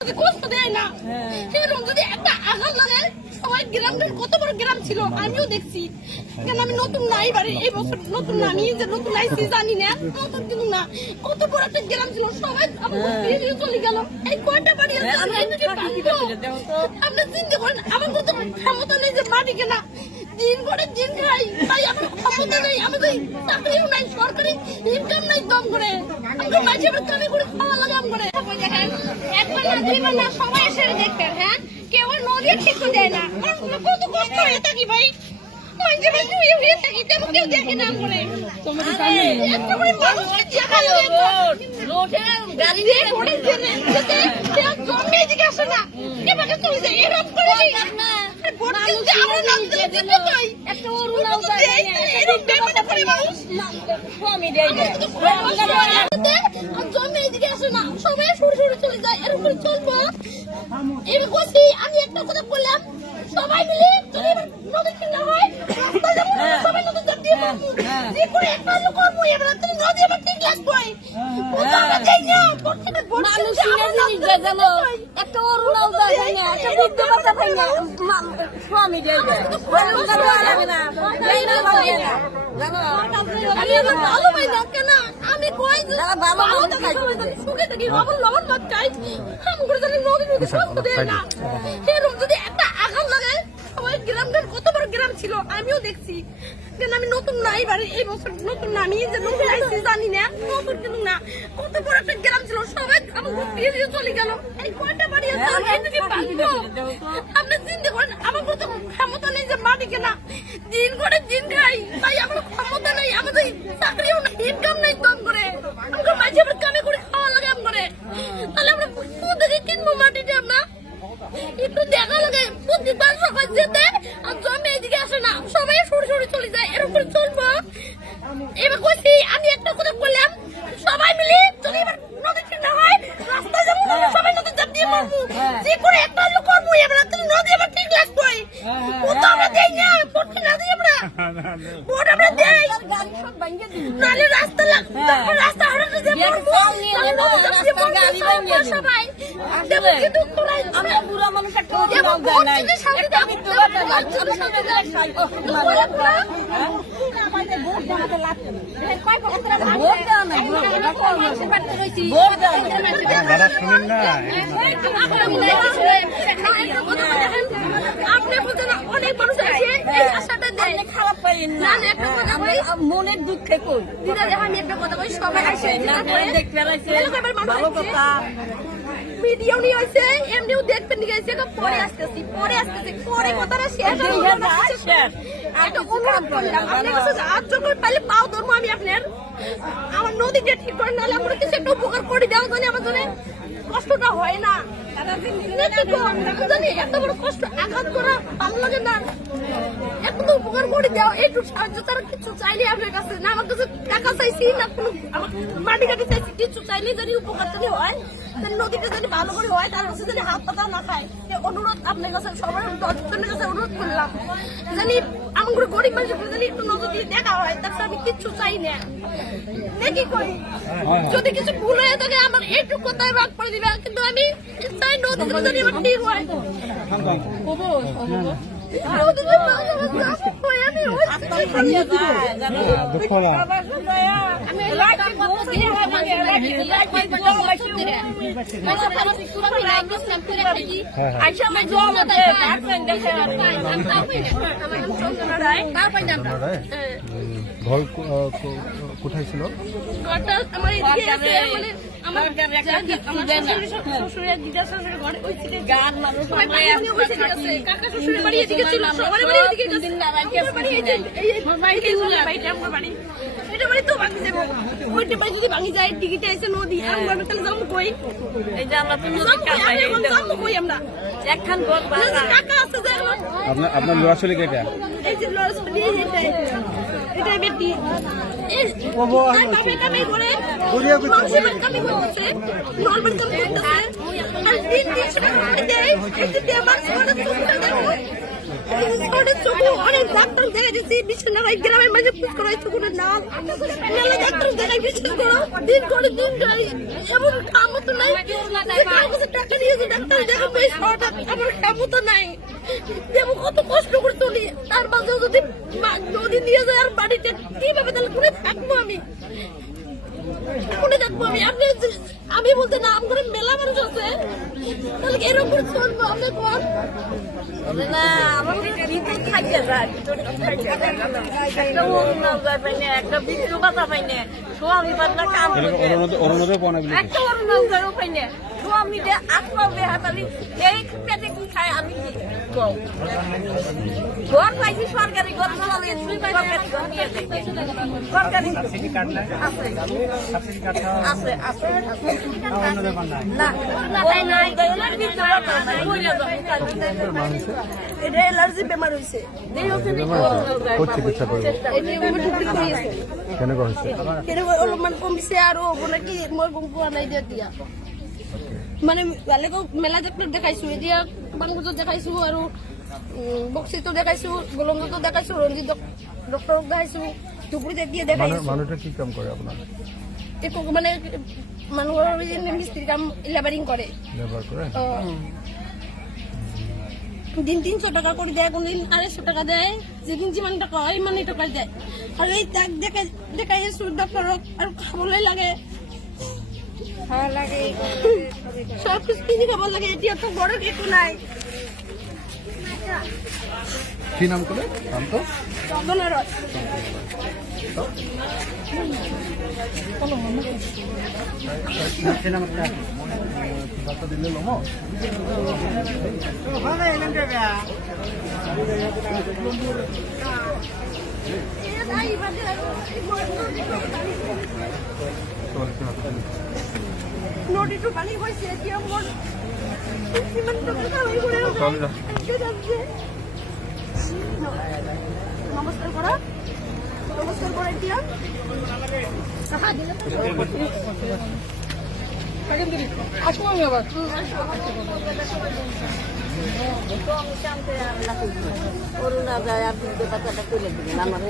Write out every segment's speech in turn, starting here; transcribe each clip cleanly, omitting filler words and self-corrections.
কষ্ট দেয় না সেরকম যদি একটা আঘাত লাগে সবাই গ্রামের কত বড় গ্রাম ছিল আমিও দেখছি কেন আমি নতুন নাই বাড়ি এই বছর নতুন না আমি যে নতুন আইছি জানি না নতুন কিন্তু না কত বড় একটা গ্রাম ছিল সবাই আমাদের চলে গেল এই কয়টা বাড়ি আছে আপনি চিন্তা করেন আমার তো ক্ষমতা নেই যে বাড়ি কেনা দিন করে দিন খাই তাই আমার ক্ষমতা নেই আমাদের চাকরিও নাই সরকারি ইনকাম নাই কম করে আমাকে মাঝে কামে করে খাওয়া লাগে আম করে দেখেন একবার না দুইবার না সবাই এসে দেখবেন হ্যাঁ কেউ নদী ঠিক দেয় না কত কষ্ট হয়ে থাকি ভাই মাঝে মাঝে হয়ে থাকি তেমন কেউ দেখে না করে তোমাদের সামনে একটা করে মানুষ দেখা যাবে রোডে গাড়ি দিয়ে পড়ে যেতে কেউ জমি দিকে আসে না এবারে চলে যায় এরকম করে না আমি একটা কথা বললাম সবাই মিলে নদী কিনা হয় সবাই নদী যে করে একটা লোক করবো এবার নদী আবার ঠিক লাগবে একটা অরুণাও যায় না একটা বৃদ্ধ বাচ্চা পাই না স্বামী যায় আমি কই সুখে থাকি লবণ মাছ খাই আমি করে জানি নদী কষ্ট দেয় না সেরকম যদি একটা আঘাত লাগে সবাই গ্রামটার কত বড় গ্রাম ছিল আমিও দেখছি কেন আমি নতুন নাই বাড়ি এই বছর নতুন না আমি যে নতুন আইছি জানি না নতুন কিন্তু না কত বড় একটা গ্রাম ছিল সবাই আমার দিয়ে চলে গেল এই কয়টা বাড়ি আছে আপনি চিন্তা করেন আমার তো ক্ষমতা নেই যে বাড়ি কেনা দিন করে দিন খাই তাই আমার ক্ষমতা নেই আমাদের চাকরিও নাই ইনকাম নাই কম করে আমাকে মাঝে কামে করে খাওয়া লাগে আম করে তাহলে আমরা কোথেকে কিনবো মাটিটা আমরা একটু দেখা লাগে প্রতিবার সকাল যেতে আর জমি এদিকে আসে না সবাই সরে সরে চলে যায় এরকম করে চলবো এবার কইছি আমি একটা কথা বললাম সবাই মিলে চলে এবার নদী কিনা হয় রাস্তা যাবো সবাই নদী চাপ দিয়ে মারবো যে করে একটা লোক করবো এবার নদী আবার ঠিক লাগবে ওটা আমরা দেই না পড়তে না দিই আমরা ভোট আমরা দেই নালে রাস্তা রাস্তা হারাতে যে মারবো সবাই কিন্তু আমরা পুরো মানুষ একটা বল নাই একটা মৃত্যু বাচ্চা বাচ্চা সবাই খাই আমাদের ভোট জানাতে লাগবে কয় কথা ভোট দাও না ভোট দাও যারা শুনেন না আপনি বলছেন অনেক মানুষ আছে এই আশাটা দেয় খারাপ পারেন না একটা কথা বলি মনের দুঃখে কই দিদা আমি একটা কথা বলি সবাই আসে না দেখতে আসে ভালো কথা ভিডিও নিয়ে হইছে এমনিও দেখবেন নিয়ে গেছে তো পরে আসতেছি পরে কথাটা শেয়ার একটা অনুরোধ করলাম আপনার কাছে হাত জোর পাইলে পাও ধরবো আমি আপনার আমার নদীটা ঠিক করে নাহলে আমরা কিছু একটা উপকার করে দেওয়া জানি আমার জন্য কষ্টটা হয় না জানি এত বড় কষ্ট আঘাত করা ভালো লাগে না এত উপকার করে দেওয়া একটু সাহায্য তারা কিছু চাইলে আপনার কাছে না আমার কাছে টাকা চাইছি না কোনো মাটি কাটি চাইছি কিছু চাইলে যদি উপকার যদি হয় নদীটা যদি ভালো করে হয় তার হচ্ছে যদি হাত পাতা না খায় অনুরোধ আপনার কাছে সবার দশজনের কাছে অনুরোধ করলাম জানি আমার গরিব মানুষের জানি একটু নজর দিয়ে দেখা হয় তারপর আমি কিচ্ছু চাই না দেখি করি যদি কিছু ভুল হয়ে থাকে আমার একটু কোথায় রাগ করে দিবে কিন্তু আমি চাই নদীটা যদি আমার ঠিক হয় কোথায় ছিল আমার শ্বশুরের দিদা শ্বশুরের ঘরে ওই ছিল গান মানুষ কাকা শ্বশুরের বাড়ি এদিকে ছিল সবার বাড়ি এদিকে বাড়ি এটা বাড়ি তো ভাঙি যাবো ওইটা বাড়ি যদি ভাঙি যায় টিকিটে এসে নদী আমরা তাহলে যাবো কই এই যে আমরা যাবো কই আমরা একখান কাকা আছে যে আপনার লোয়া ছেলে কে কে এই যে লোয়া ছেলে এটা বেটি কামে করে মানুষের কামে করতেছে নরমাল কাম করতেছে আর দিন 300 টাকা দেয় এই যে মানুষ করে ছোট চোখে অনেক ডাক্তার দেখা গেছে বিছানা ভাই গ্রামের মাঝে পুজ করাইছে কোনো নাল নালে ডাক্তার দেখাই বিছানা করো দিন করে দিন যাই এমন কাম তো নাই কাছে টাকা নিয়েছে ডাক্তার দেখা পেয়ে শর্ট আমার কাম তো নাই দেবো কত কষ্ট করে চলি তার মাঝে যদি নিয়ে যায় আর বাড়িতে কিভাবে তাহলে করে থাকবো আমি কোনে দেখবো আমি আমি বলতে না আম করে মেলা মানুষ আছে তাহলে এরকম করে চলবো আপনি কোন না আমাদের ভিতরে খাইতে যায় একটা ওনা যায় পাইনে একটা বিদ্যু বাতা পাইনে স্বামী বাদলা কাম করে ওর মধ্যে পনাগুলো একটা ওনা যায় পাইনে স্বামী দে আত্মা দে হাতালি এই পেটে কি খায় আমি কি কও ঘর পাইছি সরকারি ঘর চালালে তুই সরকারি ঘর নিয়ে যাই সরকারি আছে আছে না নাই নাই গেলার ভিতরে এটা অ্যালার্জি বেমার হইছে চিকিৎসা করবো কেন হয়েছে অলপমান কমিছে আরো নাকি মই গম পোৱা নাই দিয়া মানে বেলেগক মেলা ডাক্তৰ দেখাইছো এতিয়া বাংলাদেশত দেখাইছো আৰু বক্সিতো দেখাইছো গোলমতো দেখাইছো ৰঞ্জিত ডক্টৰক দেখাইছো ধুবুৰীত দিয়ে দেখাইছো মানুহটা কি কাম কৰে আপোনাৰ একো মানে মানুহৰ মিস্ত্রি কাম লেবারিং করে লেবার করে দিন 300 টাকা করে দেয় কোনদিন 250 টাকা দেয় যেদিন যেমন টাকা হয় মানে টাকা দেয় আর এই তাক দেখাই ডক্টরক আর খাবলৈ লাগে সব কিছু কিনে খাব লাগে এতিয়া তো বড় কিছু নাই কি নাম করে নাম তো জগন্নাথ দিলে লম নদীটো পানী হৈছে এতিয়া মোৰ কিমান টকা হৈ যাচ্ছে নমস্কাৰ কৰা এতিয়া আসবো আমি আবার করোনা যায় আপনি কথাটা করে দিবেন আমার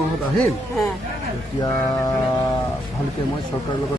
মাহত আহিল এতিয়া ভালকে মই চৰকাৰৰ লগত